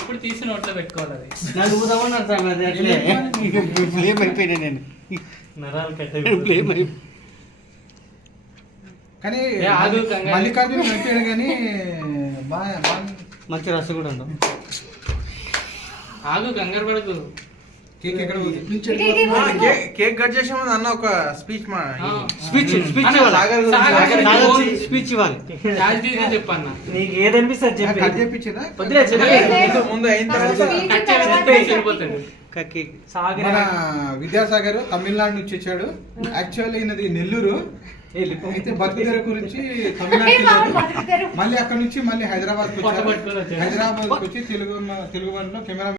ఇప్పుడు తీసి నోట్లో పెట్టుకోవాలి. అయిపోయినా నేను నరాలు కానీ మల్లికార్జున చనిపోయాడు కానీ మంచి రసం కూడా ఉండవు. ఆగు కంగారు పడకు. కేక్ ఎక్కడ కేక్ కట్ చేసే ముందు అన్న ఒక స్పీచ్ స్పీచ్ ఇవ్వాలి. చెప్పన్న నీకు ఏదనిపిస్తుంది కట్ చేయించిందా ముందు అయిన తర్వాత మన విద్యాసాగర్ తమిళనాడు నుంచి వచ్చాడు. యాక్చువల్లీ ఈయనది నెల్లూరు. అయితే బతుకుదెర గురించి తమిళనాడు మళ్ళీ అక్కడ నుంచి మళ్ళీ హైదరాబాద్ వచ్చి తెలుగు వన్లో కెమెరా